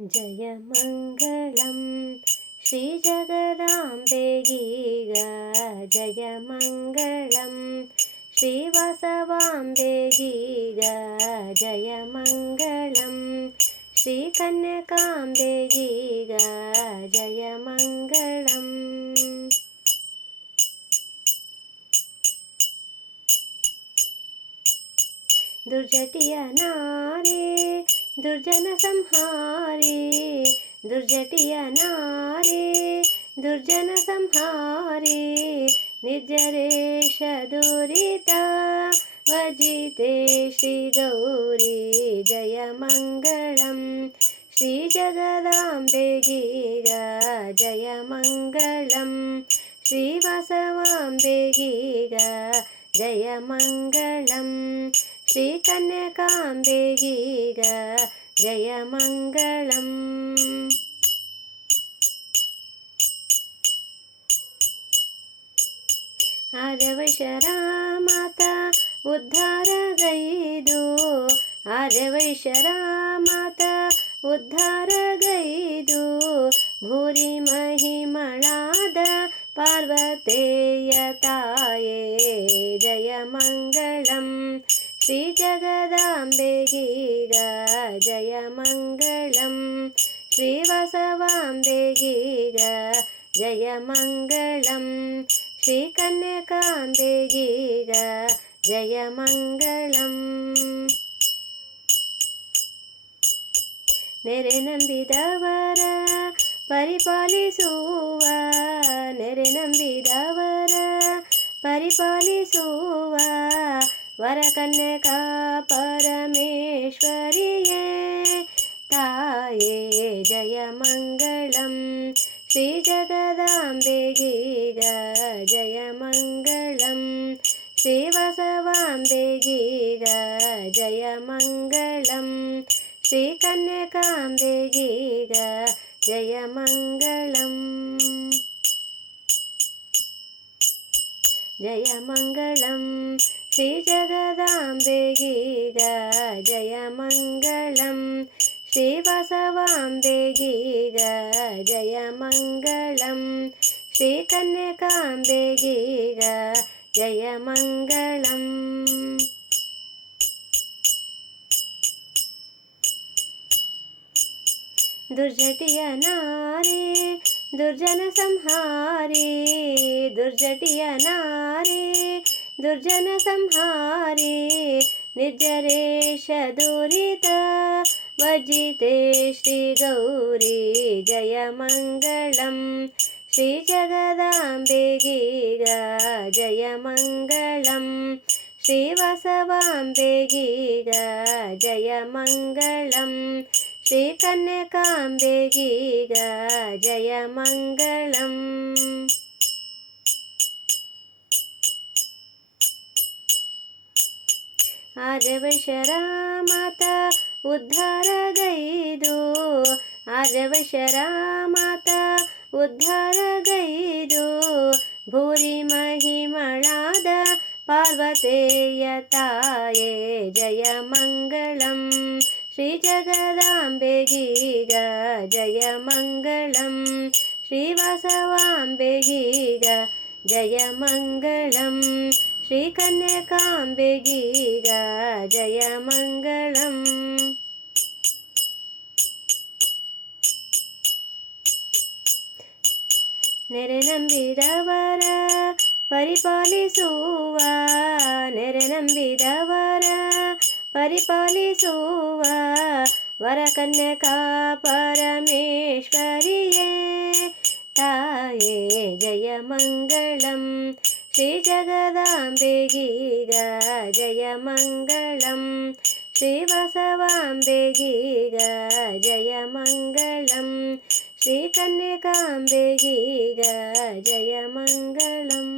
जय मङ्गलं गीग देगीगजय मङ्गलं गीग देगीगजय मङ्गलं गीग देगीगजय मङ्गलम् दुर्झटियनारे दुर्जन संहारे दुर्जटिया नारे दुर्जन संहारे निर्जरेश दुरिता भजिते श्रीगौरी जय मङ्गलम् श्रीजगदाम्बे गीरा जय मङ्गलम् श्रीवासवाम्बे गीरा जय मङ्गलम् श्रीकन्याकाम्बे गीग जयमङ्गलम् आरवशरा माता उद्धारगैदू आरवशरा माता उद्धारगैदू भूरिमहिमलाद पार्वते ജയമംഗളം ശ്രീകന്യകാംബെ ഗീക ജയമംഗളം ನೆರೆ ನಂಬಿದವರ ಪರಿಪಾಲಿಸುವ ನೆರೆ ನಂಬಿದವರ ಪರಿಪಾಲಿಸುವ ವರಕನ್ಯಕಾ ಪರಮೇಶ್ವರಿಯೇ ತಾಯೇ ശ്രീജഗദാംബെ ഗീക ജയമംഗളം ശ്രീവസവാംബെ ഗീക ജയമംഗളം ശ്രീകന്യകാംബെ ഗീക ജയമംഗളം. ജയമംഗളം ശ്രീജഗദാംബെ ഗീക ജയമംഗളം श्री बसवाम्बे श्रीकन्यकाम्बेगीग जयमङ्गलम्। श्रीकन्यकाम्बे गीग जय मङ्गलम् दुर्झटिय नारी दुर्जन संहारी दुर्झटिय नारी निर्जरेश दुरिता। भजिते श्रीगौरी जयमङ्गलं श्रीजगदाम्बे गीगा जयमङ्गलं श्रीवसवाम्बे गीगा जयमङ्गलम् श्रीकन्यकाम्बे गीगा जयमङ्गलम् आरवशरा माता ಆರ್ಯವಶರಾಮಾತ ಉದ್ಧಾರ ಗೈದು ಆರ್ಯವಶರಾಮಾತ ಉದ್ಧಾರ ಗೈದು ಭೂರಿ ಮಹಿಮಳಾದ ಪಾರ್ವತೇಯ ತಾಯೇ ಜಯ ಮಂಗಳಂ ಶ್ರೀ ಜಗದಾಂಬೆ ಗೀಗ ಜಯ ಮಂಗಳಂ ಶ್ರೀ ಬಸವಾಂಬೆ ಗೀಗ ಜಯ ಮಂಗಳಂ ശ്രീകന്യകാംബെ ഗീക ജയമംഗളം ನೆರೆ ನಂಬಿದವರ ಪರಿಪಾಲಿಸುವ ನೆರೆ ನಂಬಿದವರ ಪರಿಪಾಲಿಸುವ ವರ ಕನ್ಯಕಾ ಪರಮೇಶ್ವರಿಯೇ ತಾಯೇ ಜಯ ಮಂಗಳಂ श्रीजगदाम्बे गीगा जयमङ्गलं श्रीवसवाम्बे गीगा जयमङ्गलं శ్రీ కన్యకాంబేగీగా జయమంగళం